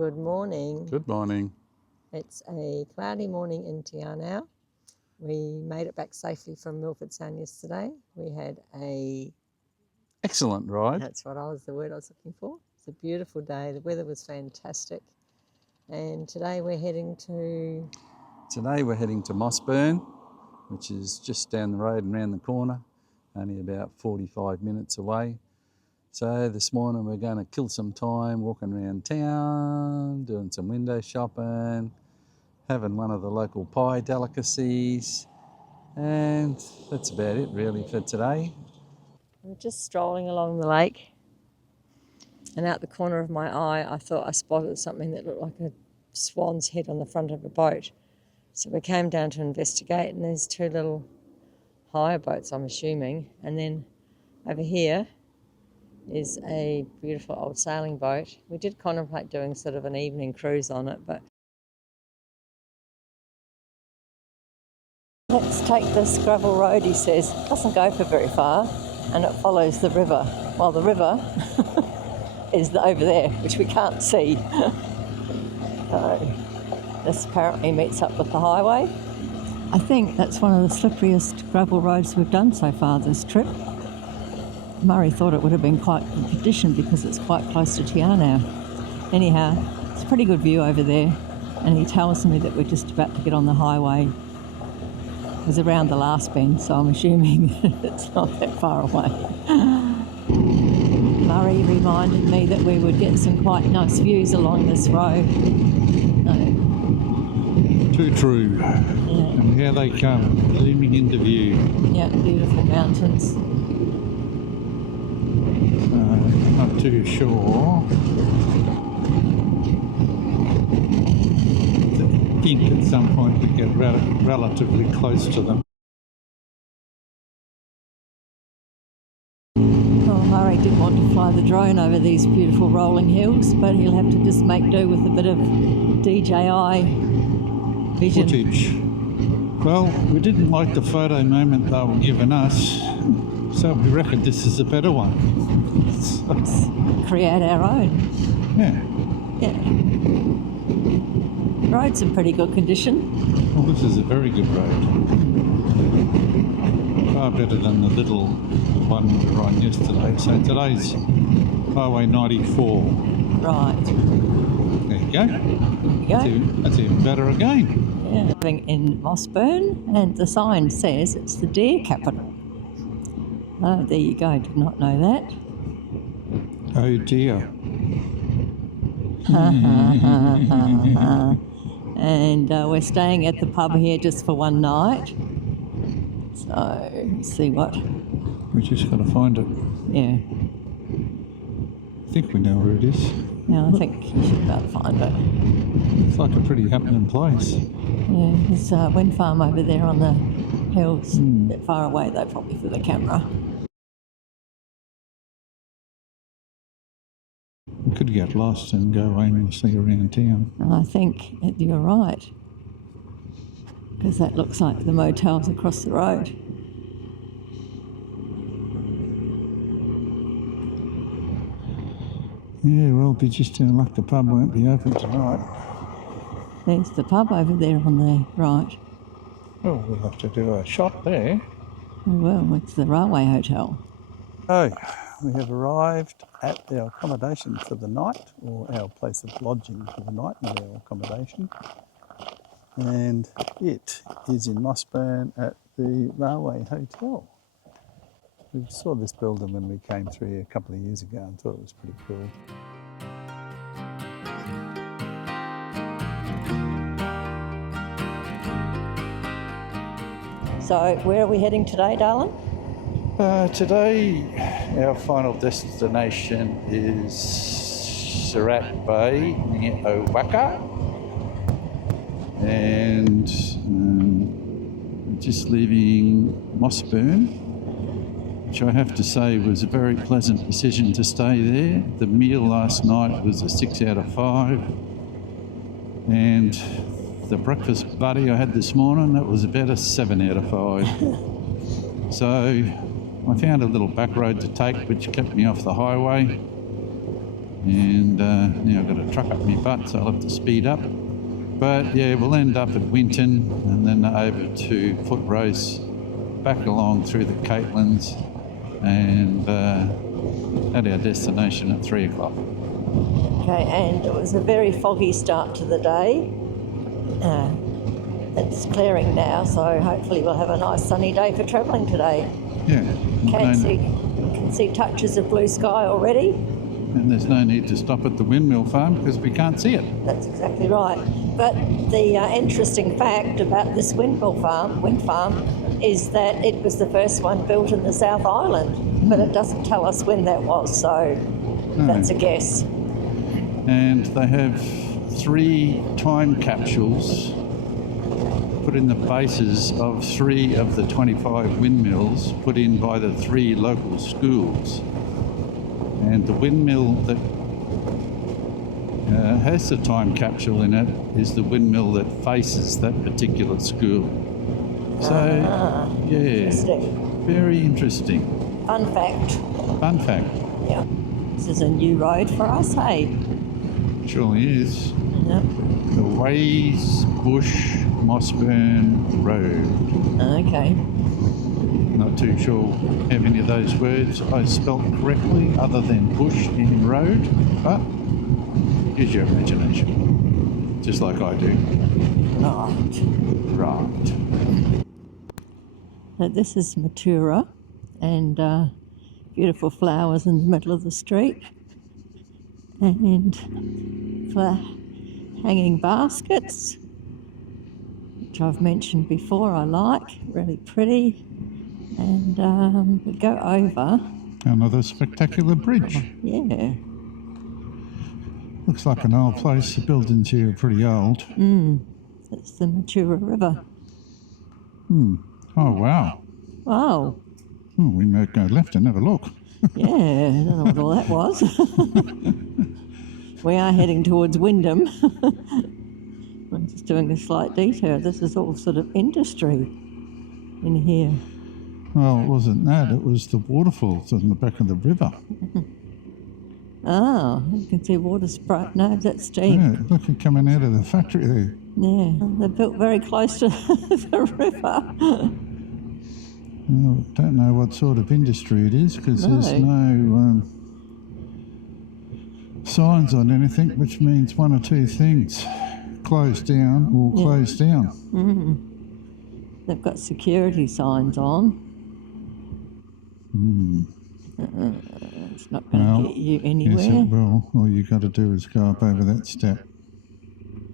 Good morning. Good morning. It's a cloudy morning in Anau. We made it back safely from Milford Sound yesterday. We had a... Excellent ride. That's what the word I was looking for. It's a beautiful day. The weather was fantastic. And today we're heading to... Today we're heading to Mossburn, which is just down the road and round the corner, only about 45 minutes away. So this morning we're going to kill some time walking around town, doing some window shopping, having one of the local pie delicacies, and that's about it really for today. We're just strolling along the lake, and out the corner of my eye I thought I spotted something that looked like a swan's head on the front of a boat. So we came down to investigate, and there's two little hire boats, I'm assuming, and then over here is a beautiful old sailing boat. We did contemplate doing sort of an evening cruise on it, but let's take this gravel road, he says. It doesn't go for very far, and it follows the river. Well, the river is over there, which we can't see. So this apparently meets up with the highway. I think that's one of the slipperiest gravel roads we've done so far this trip. Murray thought it would have been quite good condition because it's quite close to Anau. Anyhow, it's a pretty good view over there, and he tells me that we're just about to get on the highway. It was around the last bend, so I'm assuming it's not that far away. Murray reminded me that we would get some quite nice views along this road. Too true. Yeah. And here they come, zooming into view. Yeah, beautiful mountains. Not too sure. I think at some point we get relatively close to them. Well, Murray didn't want to fly the drone over these beautiful rolling hills, but he'll have to just make do with a bit of DJI vision. Footage. Well, we didn't like the photo moment they were giving us, so we reckon this is a better one. Let's create our own. Yeah. Yeah. Road's in pretty good condition. Well, this is a very good road. Far better than the little one we were on yesterday. So today's Highway 94. Right. There you go. That's even better again. Yeah. Living in Mossburn, and the sign says it's the deer capital. Oh, there you go. Did not know that. Oh dear. And we're staying at the pub here just for one night. So, let's see what. We just got to find it. Yeah. I think we know where it is. Yeah, I think you should be able to find it. It's like a pretty happening place. Yeah, there's a wind farm over there on the hills. A bit far away though, probably for the camera. We could get lost and go aimlessly around town. And I think you're right, because that looks like the motels across the road. Yeah, well, be just in luck the pub won't be open tonight. There's the pub over there on the right. Oh, we'll have to do a shot there. Well, it's the railway hotel. So we have arrived at our accommodation for the night, or our place of lodging for the night, not our accommodation. And it is in Mossburn at the Railway Hotel. We saw this building when we came through here a couple of years ago and thought it was pretty cool. So where are we heading today, darling? Today our final destination is Surat Bay near Owaka, and just leaving Mossburn, which I have to say was a very pleasant decision to stay there. The meal last night was a 6 out of 5, and the breakfast buddy I had this morning, that was about a 7 out of 5. So I found a little back road to take which kept me off the highway, And now I've got a truck up my butt, so I'll have to speed up. But yeah, we'll end up at Winton and then over to Footrose, back along through the Caitlin's, and at our destination at 3 o'clock. Okay, and it was a very foggy start to the day. It's clearing now, so hopefully we'll have a nice sunny day for travelling today. Yeah. Can see touches of blue sky already. And there's no need to stop at the windmill farm because we can't see it. That's exactly right. But the interesting fact about this wind farm, is that it was the first one built in the South Island, but it doesn't tell us when that was, so that's a guess. And they have 3 time capsules put in the bases of 3 of the 25 windmills put in by the 3 local schools. And the windmill that has the time capsule in it is the windmill that faces that particular school. So, yeah, Interesting. very interesting. Fun fact. Fun fact. Yeah. This is a new road for us, hey? Surely is. Yep. The Ways Bush Mossburn Road. Okay. Not too sure how many of those words I spelt correctly other than bush in road, but use your imagination, just like I do. Right. So this is Matura, and beautiful flowers in the middle of the street, and hanging baskets, which I've mentioned before I like, really pretty. And we go over. Another spectacular bridge. Yeah. Looks like an old place. The buildings here are pretty old. It's the Matura River. Oh, wow. Wow. Oh, we might go left and have a look. Yeah, I don't know what all that was. We are heading towards Wyndham. I'm just doing a slight detour. This is all sort of industry in here. Well, it wasn't that. It was the waterfalls on the back of the river. Oh, you can see water spray. No, that's steam. Yeah, look at coming out of the factory there. Yeah, they're built very close to the river. Well, don't know what sort of industry it is because there's no signs on anything, which means one or two things: closed down or closed down. They've got security signs on. It's not going to get you anywhere. Yes, it will. All you got to do is go up over that step.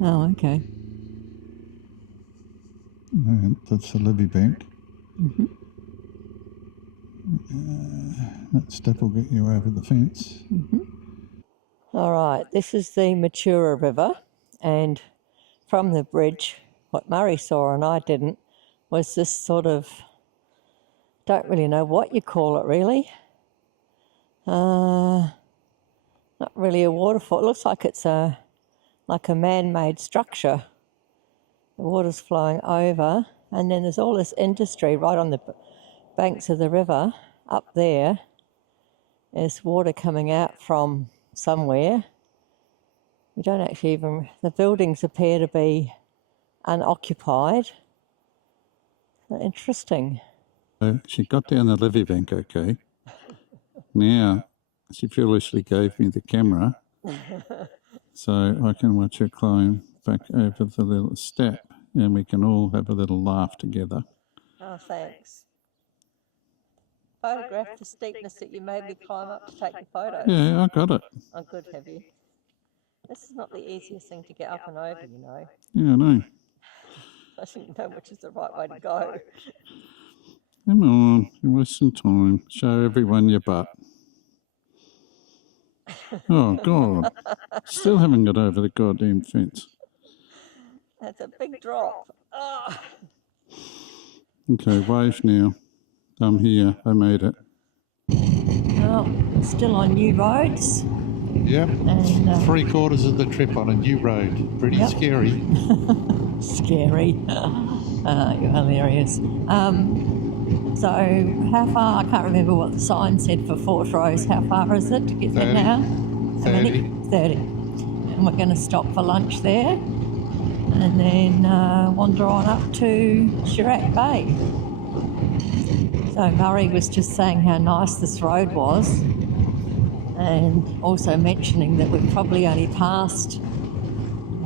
Oh, okay. And that's the levee bank. That step will get you over the fence. All right, this is the Matura River, and from the bridge, what Murray saw and I didn't, was this sort of, don't really know what you call it really. Not really a waterfall. It looks like it's like a man-made structure. The water's flowing over, and then there's all this industry right on the banks of the river. Up there is water coming out from somewhere. We don't actually even, the buildings appear to be unoccupied. Interesting. She got down the levee bank okay. Now, she foolishly gave me the camera so I can watch her climb back over the little step and we can all have a little laugh together. Oh, thanks. Photograph the steepness that you made me climb up to take the photos. Yeah, I got it. Oh, good, have you? This is not the easiest thing to get up and over, you know. Yeah, I know. I didn't know which is the right way to go. Come on, you waste some time. Show everyone your butt. Oh, God. Still haven't got over the goddamn fence. That's a big drop. Oh. Okay, wave now. I'm here. I made it. Well, still on new roads. Yep. And 3/4 of the trip on a new road. Pretty scary. scary. You're hilarious. So how far, I can't remember what the sign said for Fort Rose. How far is it to get there now? How many? 30. 30. And we're going to stop for lunch there and then wander on up to Surat Bay. So Murray was just saying how nice this road was, and also mentioning that we've probably only passed,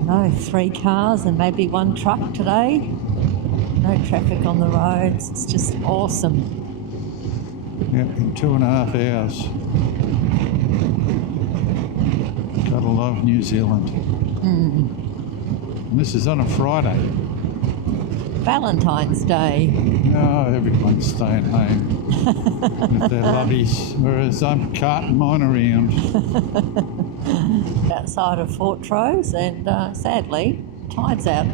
3 cars and maybe 1 truck today. No traffic on the roads. It's just awesome. Yeah, in 2.5 hours. Gotta love New Zealand. And this is on a Friday. Valentine's Day. No, everyone's staying home with their lovies, whereas I'm carting mine around. Outside of Fortrose, and sadly, tide's out.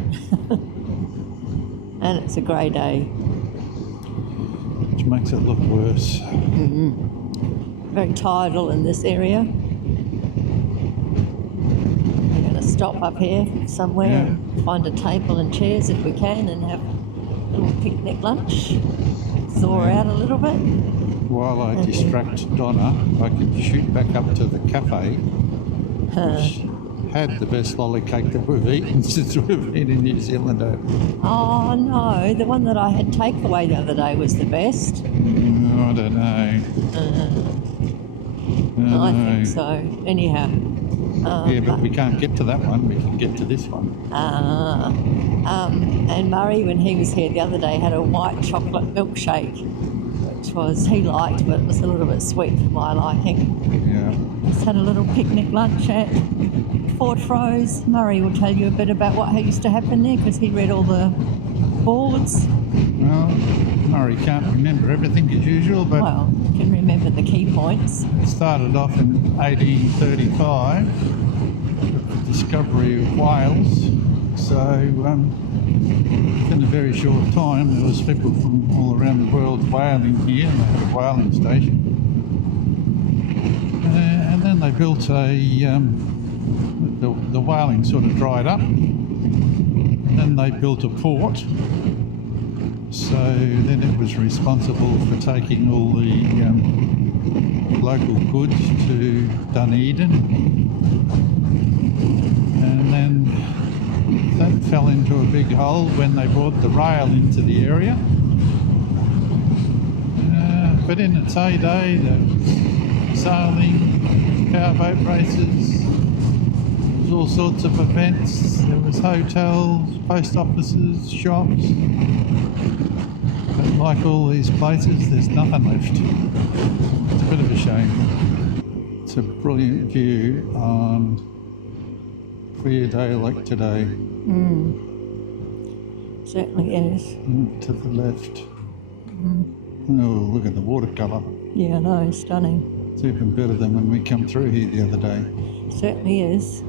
And it's a grey day. Which makes it look worse. Very tidal in this area. We're going to stop up here somewhere and find a table and chairs if we can and have a little picnic lunch. Thaw out a little bit. While I distract Donna, I can shoot back up to the cafe, which had the best lolly cake that we've eaten since we've been in New Zealand. Oh no, the one that I had takeaway the other day was the best. I don't know. I think so. Anyhow. Yeah, but we can't get to that one. We can get to this one. And Murray, when he was here the other day, had a white chocolate milkshake, which he liked, but it was a little bit sweet for my liking. Yeah. Just had a little picnic lunch at Fortrose. Murray will tell you a bit about what used to happen there because he read all the boards. Well, Murray can't remember everything as usual, but Well, you can remember the key points. it started off in 1835 with the discovery of whales. So in a very short time there was people from all around the world whaling here, and they had a whaling station. And then they built the whaling sort of dried up, and then they built a port. So then it was responsible for taking all the local goods to Dunedin, and then that fell into a big hole when they brought the rail into the area. But in its heyday, there was sailing, powerboat races, there was all sorts of events. There was hotels, post offices, shops. But like all these places, there's nothing left. It's a bit of a shame. It's a brilliant view on a clear day like today. Certainly is. To the left. Oh, look at the watercolour. Yeah, I know, stunning. It's even better than when we come through here the other day. Certainly is.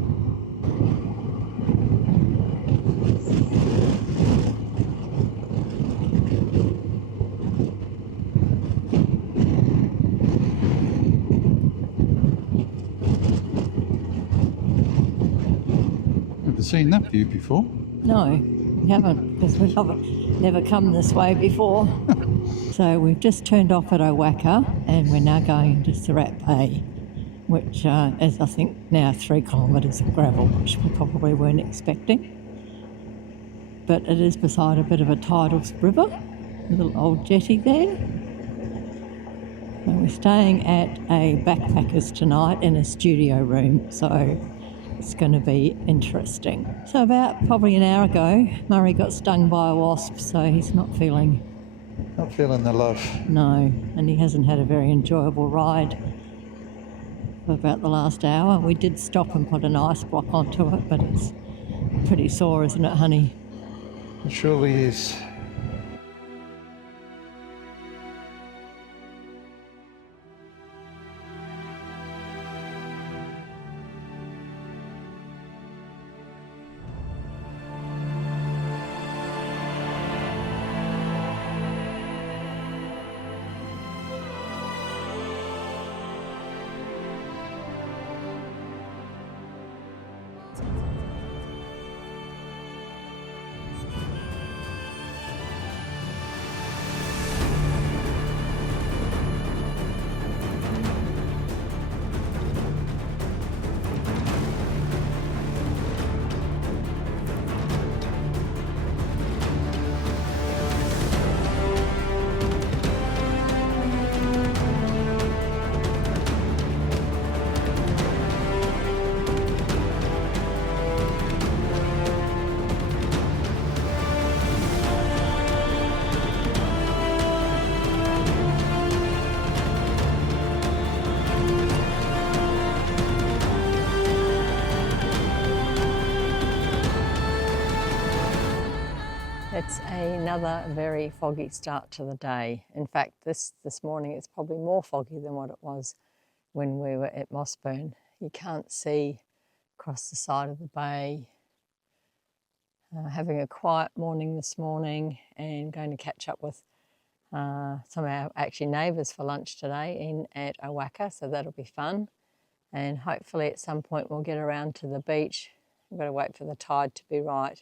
Never seen that view before. No, we haven't, because we've never come this way before. So we've just turned off at Owaka and we're now going to Surat Bay, which is, I think, now 3 kilometres of gravel, which we probably weren't expecting. But it is beside a bit of a tidal river, a little old jetty there. And we're staying at a backpackers tonight in a studio room, so it's going to be interesting. So about probably an hour ago, Murray got stung by a wasp, so he's not feeling the love. No, and he hasn't had a very enjoyable ride for about the last hour. We did stop and put an ice block onto it, but it's pretty sore, isn't it, honey? It surely is. It's another very foggy start to the day. In fact, this morning it's probably more foggy than what it was when we were at Mossburn. You can't see across the side of the bay. Having a quiet morning this morning and going to catch up with some of our actually neighbours for lunch today in at Owaka, so that'll be fun. And hopefully at some point we'll get around to the beach. We've got to wait for the tide to be right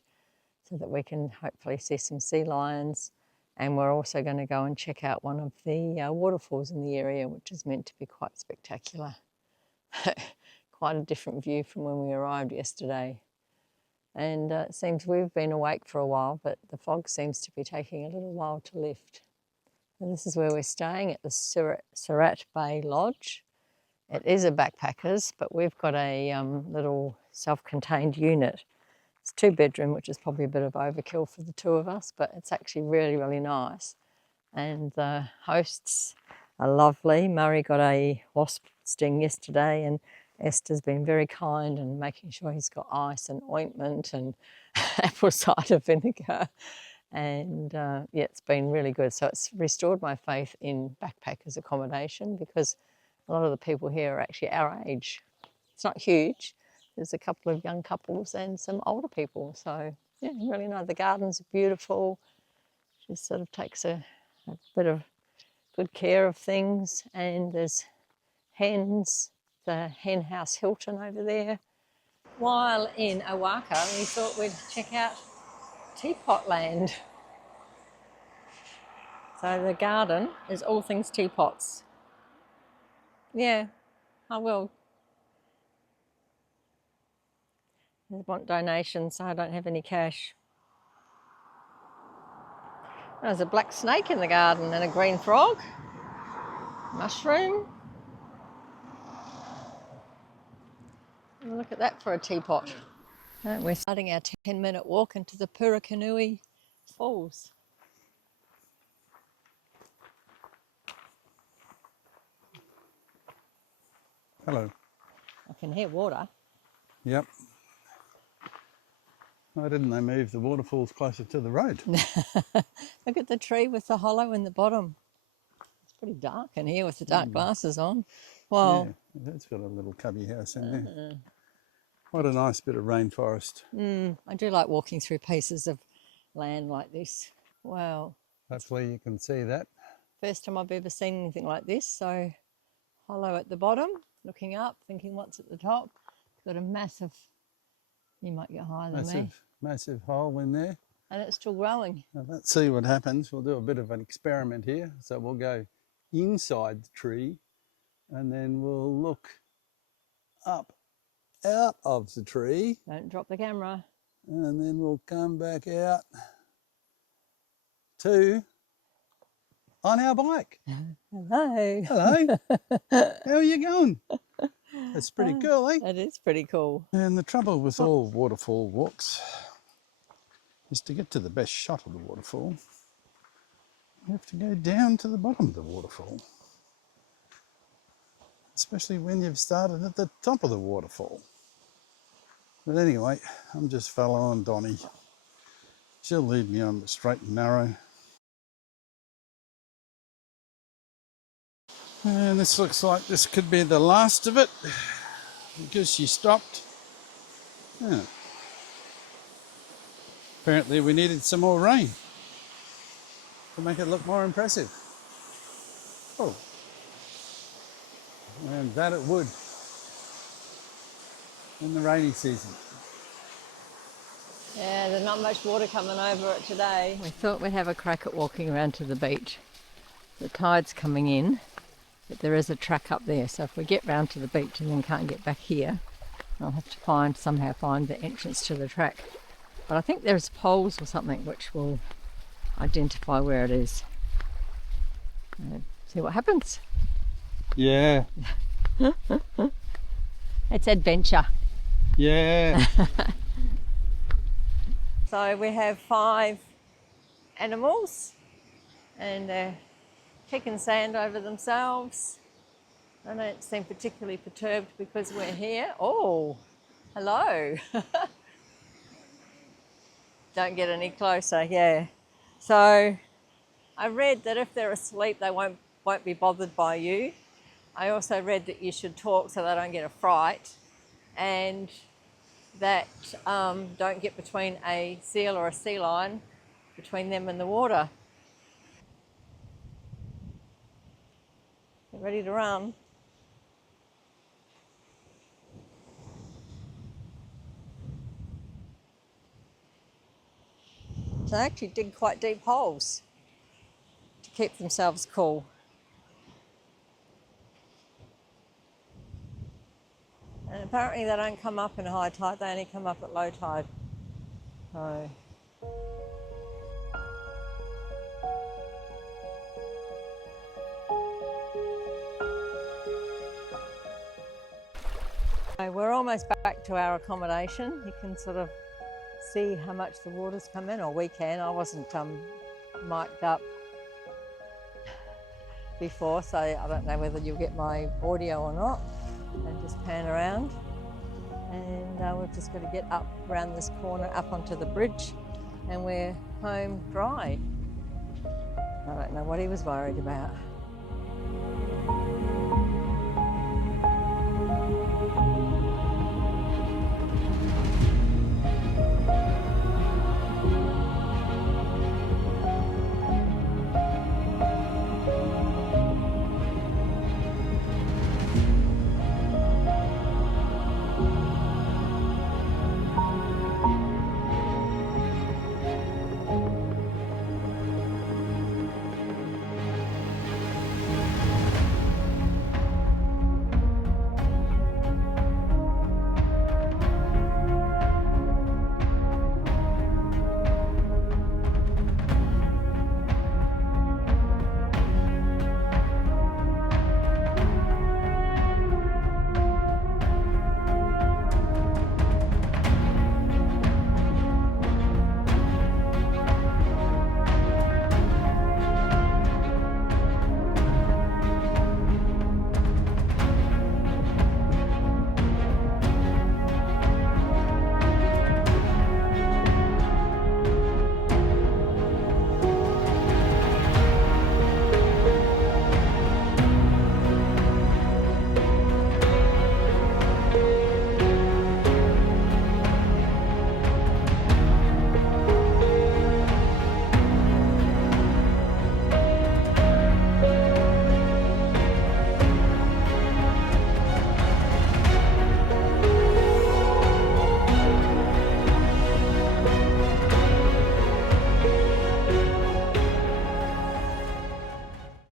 so that we can hopefully see some sea lions. And we're also going to go and check out one of the waterfalls in the area, which is meant to be quite spectacular. Quite a different view from when we arrived yesterday. And it seems we've been awake for a while, but the fog seems to be taking a little while to lift. And this is where we're staying, at the Surat Bay Lodge. It is a backpackers, but we've got a little self-contained unit. It's 2-bedroom, which is probably a bit of overkill for the two of us, but it's actually really, really nice. And the hosts are lovely. Murray got a wasp sting yesterday, and Esther's been very kind and making sure he's got ice and ointment and apple cider vinegar. And yeah, it's been really good. So it's restored my faith in backpackers accommodation, because a lot of the people here are actually our age. It's not huge. There's a couple of young couples and some older people. So yeah, really nice. The gardens are beautiful. She sort of takes a bit of good care of things. And there's hens, the hen house Hilton over there. While in Owaka, we thought we'd check out Teapot Land. So the garden is all things teapots. Yeah, I will. I want donations, so I don't have any cash. There's a black snake in the garden and a green frog. Mushroom. Look at that for a teapot. We're starting our 10-minute walk into the Purakanui Falls. Hello. I can hear water. Yep. Why didn't they move the waterfalls closer to the road? Look at the tree with the hollow in the bottom. It's pretty dark in here with the dark glasses on. Well, yeah, that's got a little cubby house in there. What a nice bit of rainforest. I do like walking through pieces of land like this. Wow. Hopefully you can see that. First time I've ever seen anything like this. So hollow at the bottom, looking up, thinking what's at the top. Got a massive, you might get higher than me. Massive hole in there. And it's still growing. Now let's see what happens. We'll do a bit of an experiment here. So we'll go inside the tree and then we'll look up out of the tree. Don't drop the camera. And then we'll come back out to on our bike. Hello. Hello. How are you going? That's pretty cool, eh? It is pretty cool. And the trouble with all waterfall walks is to get to the best shot of the waterfall, you have to go down to the bottom of the waterfall. Especially when you've started at the top of the waterfall. But anyway, I'm just following Donnie. She'll lead me on the straight and narrow. And this looks like this could be the last of it, because she stopped. Yeah. Apparently we needed some more rain to make it look more impressive. Oh. And that it would in the rainy season. Yeah, there's not much water coming over it today. We thought we'd have a crack at walking around to the beach. The tide's coming in, but there is a track up there, so if we get round to the beach and then can't get back here, I'll have to somehow find the entrance to the track. But I think there's poles or something which will identify where it is. See what happens. Yeah. It's adventure. Yeah. So we have 5 animals and they're kicking sand over themselves. They don't seem particularly perturbed because we're here. Oh, hello. Don't get any closer, yeah. So I read that if they're asleep, they won't be bothered by you. I also read that you should talk so they don't get a fright, and that don't get between a seal or a sea lion, between them and the water. Get ready to run. They actually dig quite deep holes to keep themselves cool. And apparently they don't come up in high tide, they only come up at low tide. So we're almost back to our accommodation. You can sort of see how much the water's come in, or we can. I wasn't mic'd up before, so I don't know whether you'll get my audio or not. And just pan around, and we've just got to get up around this corner, up onto the bridge, and we're home dry. I don't know what he was worried about.